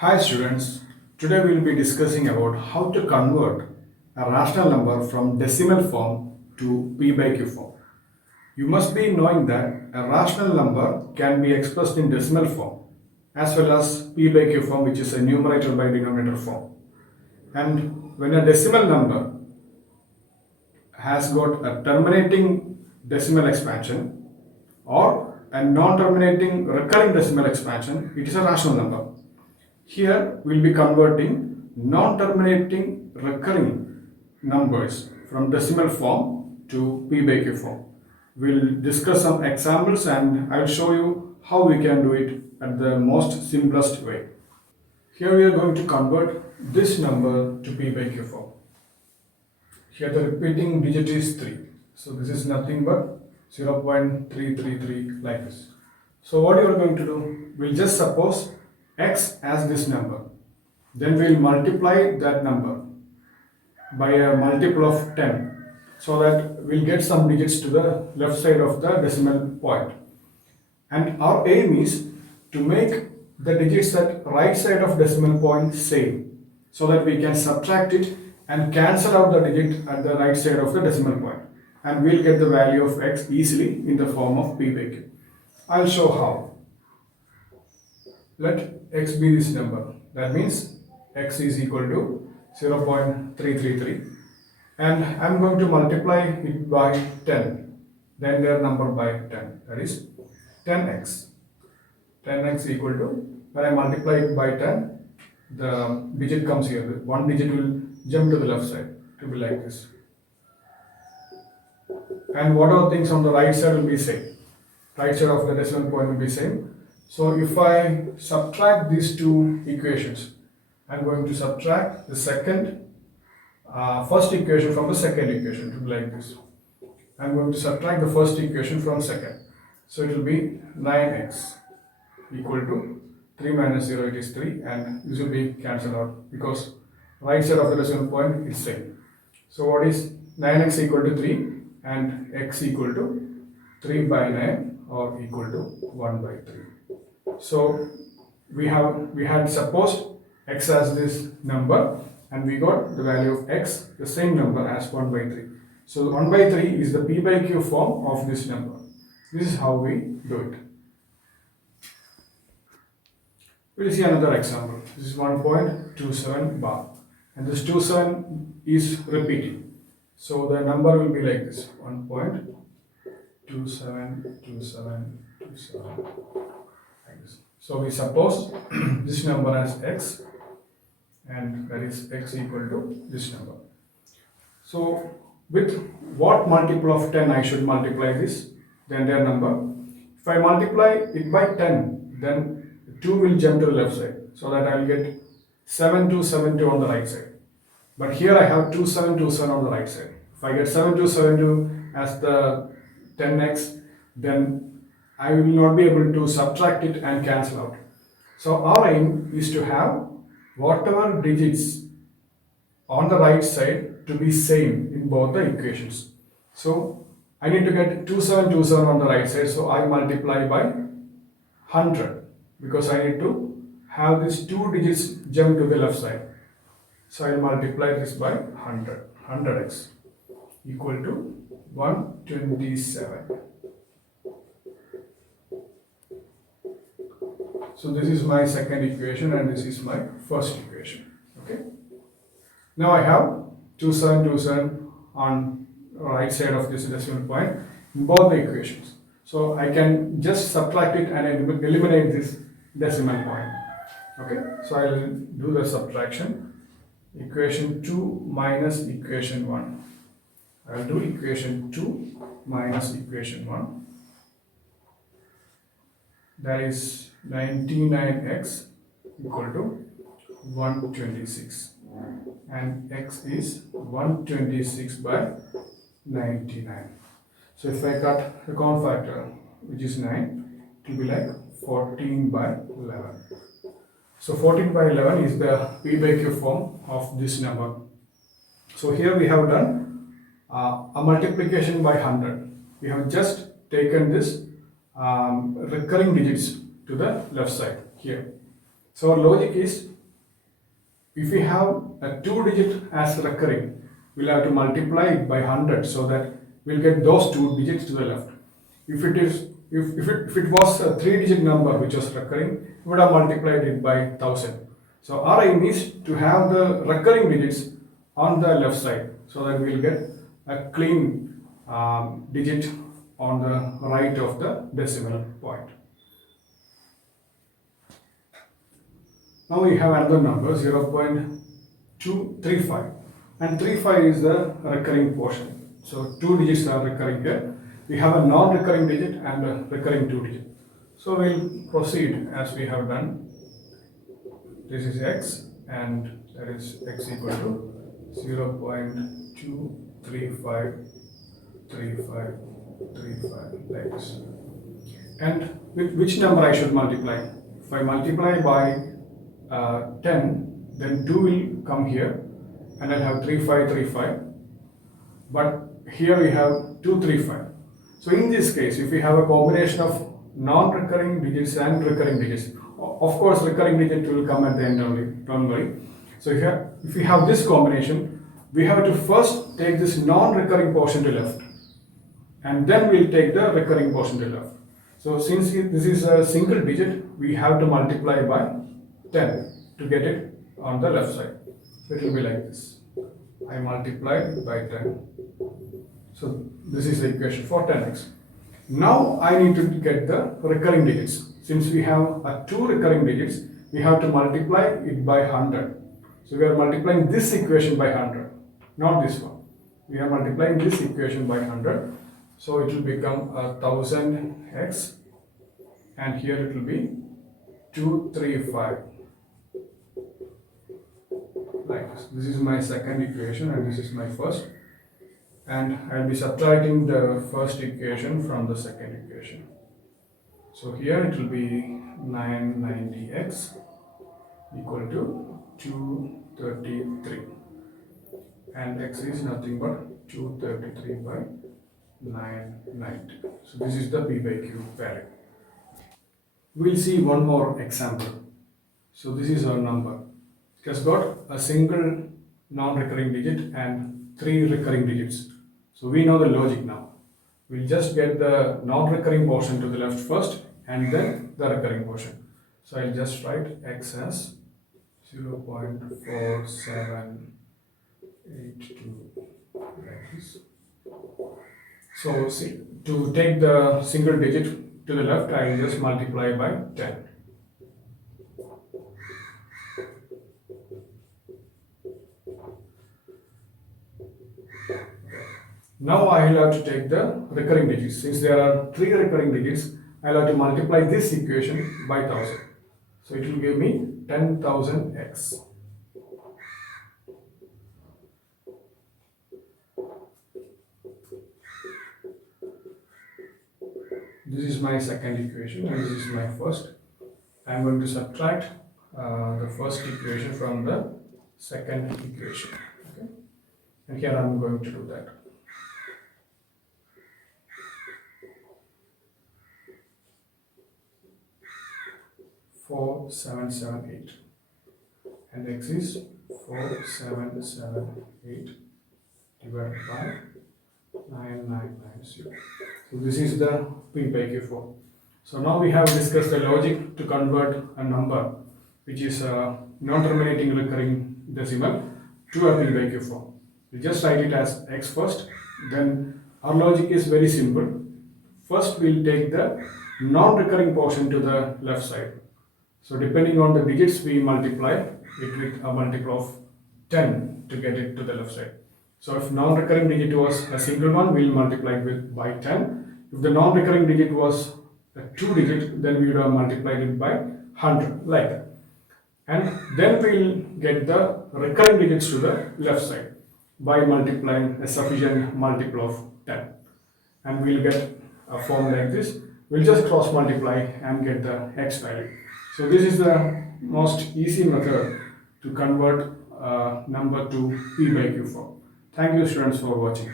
Hi students, today we will be discussing about how to convert a rational number from decimal form to p by q form. You must be knowing that a rational number can be expressed in decimal form as well as p by q form, which is a numerator by denominator form. And when a decimal number has got a terminating decimal expansion or a non-terminating recurring decimal expansion, it is a rational number. Here we will be converting non-terminating recurring numbers from decimal form to p by q form. We will discuss some examples and I will show you how we can do it at the most simplest way. Here we are going to convert this number to p by q form. Here the repeating digit is 3. So this is nothing but 0.333 like this. So what you are going to do, we'll just suppose x as this number. Then we'll multiply that number by a multiple of 10 so that we'll get some digits to the left side of the decimal point. And our aim is to make the digits at right side of decimal point same so that we can subtract it and cancel out the digit at the right side of the decimal point, and we'll get the value of x easily in the form of p by q. I'll show how. Let x be this number. That means x is equal to 0.333 and I'm going to multiply it by 10, then their number by 10, that is 10x. 10x equal to, when I multiply it by 10, the digit comes here, one digit will jump to the left side, to be like this. And whatever things on the right side will be same. Right side of the decimal point will be same. So if I subtract these two equations, I'm going to subtract the first equation from the second equation, to be like this. I'm going to subtract the first equation from second. So it will be 9x equal to 3 minus 0, it is 3, and this will be cancelled out because right side of the decimal point is same. So what is 9x equal to 3 and x equal to 3 by 9 or equal to 1 by 3. So we had supposed x as this number and we got the value of x, the same number as 1 by 3. So 1 by 3 is the p by q form of this number. This is how we do it. We will see another example. This is 1.27 bar and this 27 is repeating. So the number will be like this, 1.272727 like this. So we suppose this number as x and that is x equal to this number. So with what multiple of 10 I should multiply this, then their number. If I multiply it by 10, then 2 will jump to the left side, so that I will get 7272 on the right side. But here I have 2727 on the right side. If I get 7272 as the 10x, then I will not be able to subtract it and cancel out. So our aim is to have whatever digits on the right side to be same in both the equations. So I need to get 2727 on the right side, so I multiply by 100 because I need to have these two digits jump to the left side. So I will multiply this by 100, 100x equal to 127. So this is my second equation and this is my first equation. Okay. Now I have 2727 on right side of this decimal point in both the equations. So I can just subtract it and eliminate this decimal point. Okay. So I will do the subtraction. Equation 2 minus equation 1. I will do equation 2 minus equation 1. That is 99x equal to 126 and x is 126 by 99. So if I cut the common factor, which is 9, it will be like 14 by 11. So 14 by 11 is the p by q form of this number. So here we have done a multiplication by 100. We have just taken this recurring digits to the left side here. So our logic is, if we have a 2 digit as recurring, we'll have to multiply it by 100 so that we'll get those 2 digits to the left. If it was a 3 digit number which was recurring, we would have multiplied it by 1000. So our aim is to have the recurring digits on the left side so that we'll get a clean digit on the right of the decimal point. Now we have another number 0.235, and 35 is the recurring portion. So 2 digits are recurring here. We have a non-recurring digit and a recurring 2 digit. So we'll proceed as we have done. This is x, and that is x equal to 0.23535 like this. And with which number I should multiply? If I multiply by 10, then 2 will come here, and I'll have 3535. But here we have 235. So in this case, if we have a combination of non-recurring digits and recurring digits, of course recurring digit will come at the end only, don't worry. So if we have this combination, we have to first take this non-recurring portion to left, and then we'll take the recurring portion to left. So since this is a single digit, we have to multiply by 10 to get it on the left side. So it will be like this. I multiply by 10. So this is the equation for 10x. Now I need to get the recurring digits. Since we have 2 recurring digits, we have to multiply it by 100. So we are multiplying this equation by 100, not this one. We are multiplying this equation by 100. So it will become 1000x, and here it will be 235. Like this. This is my second equation and this is my first. And I'll be subtracting the first equation from the second equation. So here it will be 990x equal to 233. And x is nothing but 233 by 990. So this is the p by q value. We'll see one more example. So this is our number. It has got a single non-recurring digit and 3 recurring digits. So we know the logic now. We'll just get the non-recurring portion to the left first and then the recurring portion. So I'll just write x as 0.4782 like this. So see, to take the single digit to the left, I will just multiply by 10. Now I will have to take the recurring digits. Since there are 3 recurring digits, I will have to multiply this equation by 1000. So it will give me 10,000x. This is my second equation and this is my first. I am going to subtract the first equation from the second equation. Okay? And here I am going to do that. 4778 and x is 4778 divided by 9990. So this is the p by q form. So now we have discussed the logic to convert a number which is a non-terminating recurring decimal to a p by q form. We just write it as x first. Then our logic is very simple. First we'll take the non-recurring portion to the left side. So depending on the digits, we multiply it with a multiple of 10 to get it to the left side. So if non-recurring digit was a single one, we'll multiply it with by 10. If the non-recurring digit was a 2 digit, then we would have multiplied it by 100 like that. And then we'll get the recurring digits to the left side by multiplying a sufficient multiple of 10. And we'll get a form like this. We'll just cross multiply and get the x value. So this is the most easy method to convert a number to p by q form. Thank you students for watching.